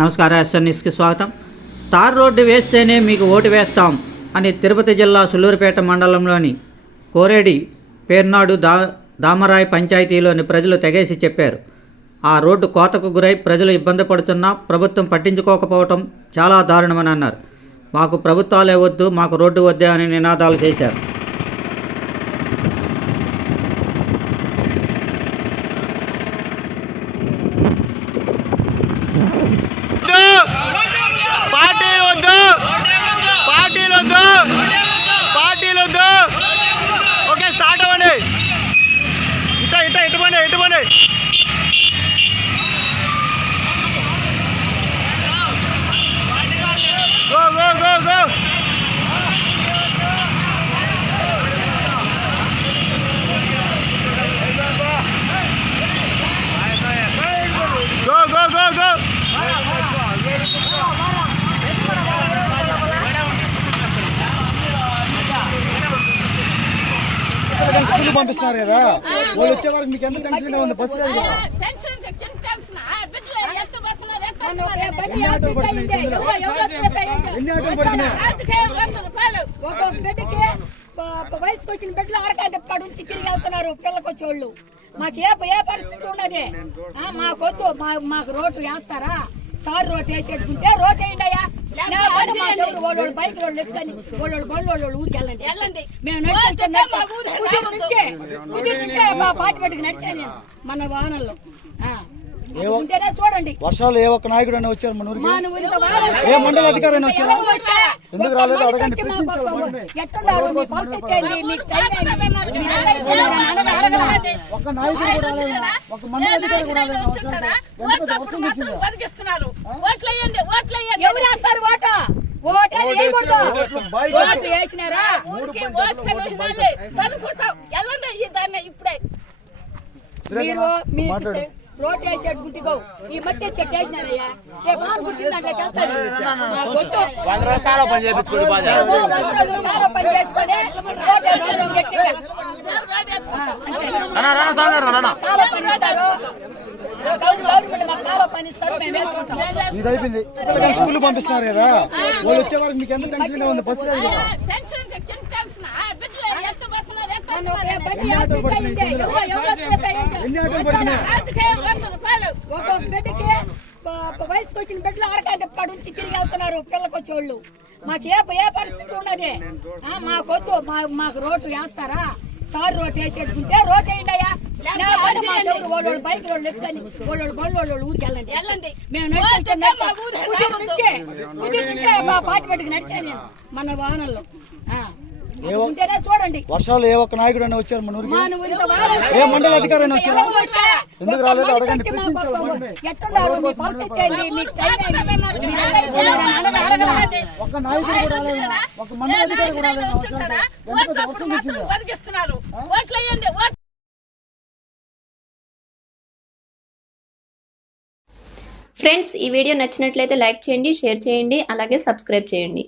నమస్కారం, ఎస్ఎన్ఎస్కి స్వాగతం. Tar road వేస్తేనే మీకు ఓటు వేస్తాం అని తిరుపతి జిల్లా సుళ్లూరుపేట మండలంలోని కోరేడి పేర్నాడు దామరాయి పంచాయతీలోని ప్రజలు తెగేసి చెప్పారు. ఆ రోడ్డు కోతకు గురై ప్రజలు ఇబ్బంది పడుతున్నా ప్రభుత్వం పట్టించుకోకపోవటం చాలా దారుణమని అన్నారు. మాకు ప్రభుత్వాలే వద్దు, మాకు రోడ్డు వద్దే అని నినాదాలు చేశారు. ఓకే, స్టార్ట్ అవ్వండి. ఇటు పండి go go go go go go go go school పంపిస్తున్నారు కదా, వాళ్ళు వచ్చే వరకు మీకు ఎంత టెన్షన్ ఉంది? బస్సు లేదు కదా. ఒక్కొక్క బిడ్డకి వయసుకు వచ్చిన బిడ్డలు ఆడకంటే పడుంచి తిరిగి వెళ్తున్నారు పిల్లకి వచ్చేవాళ్ళు. మాకు ఏ పరిస్థితి ఉన్నది? మాకొద్దు, మాకు రోడ్డు వేస్తారా? తారు రోడ్డు వేసేసుకుంటే రోడ్డు వేయండియా. వాళ్ళు బైక్ రోడ్లు ఎత్తుకొని వాళ్ళు బండ్లు వాళ్ళు ఊరికి వెళ్ళండి. మేము కుదిరి నుంచే పాటి పెట్టుకు నడిచాను నేను మన వాహనంలో. ఉంటేనే చూడండి. వర్షాలు ఏ ఒక్క నాయకుడు అయినా వచ్చారు మన ఊరికి? ఏ మండల అధికారి అయినా వచ్చారు? ఎందుకు రాలేదు అడగండి. ఎట్టున్నారు మీ పరిస్థితి ఏంటి? మీకు టైం ఒక్క నాయకుడు కూడా రాలేదు, ఒక మండల అధికారి కూడా రాలేదు. ఎవరు వేస్తారు ఓటు? ఓటు వేయకూడదు. ఓట్లు వేసినారా? మీరు రోడ్ వేసాడు గుట్టిగో ఈ మట్టి వేసినారయ్యా. రేపు పని చేసుకొని గవర్నమెంట్ మాకు కాలో పని ఇస్తారు, మేము వేసుకుంటాం. ఇది అయిపోయింది. స్కూల్ పంపిస్తున్నారు కదా, వాళ్ళు వచ్చే వరకు మీకు ఎంత టెన్షన్ ఉంది? బస్సు లేదు కదా. ఒక్కొక్క బిడ్డకి వయసుకు వచ్చిన బిడ్డలు ఆడకంటే పడుంచి తిరిగి వెళ్తున్నారు పిల్లకి వచ్చేవాళ్ళు. మాకు ఏ పరిస్థితి ఉన్నది? మాకొద్దు, మాకు రోడ్డు వేస్తారా? తారు రోడ్డు వేసేసుకుంటే రోడ్డు వేయండియా. వాళ్ళు బైక్ రోడ్లు ఎత్తుకొని వాళ్ళు బండ్లు వాళ్ళు ఊరికి వెళ్ళండి. మేము కుదిరి నుంచే పాటి పెట్టుకు నడిచాను నేను మన వాహనంలో. ఉంటేనే చూడండి. వర్షాలు ఏ ఒక్క నాయకుడు అయినా వచ్చారు మన ఊరికి? ఏ మండల అధికారి అయినా వచ్చారు? ఎందుకు రాలేదు అడగండి. ఎట్టున్నారు మీ పరిస్థితి ఏంటి? మీకు టైం ఒక్క నాయకుడు కూడా రాలేదు, ఒక మండల అధికారి కూడా రాలేదు. ఫ్రెండ్స్, ఈ వీడియో నచ్చినట్లయితే లైక్ చేయండి, షేర్ చేయండి, అలాగే సబ్స్క్రైబ్ చేయండి.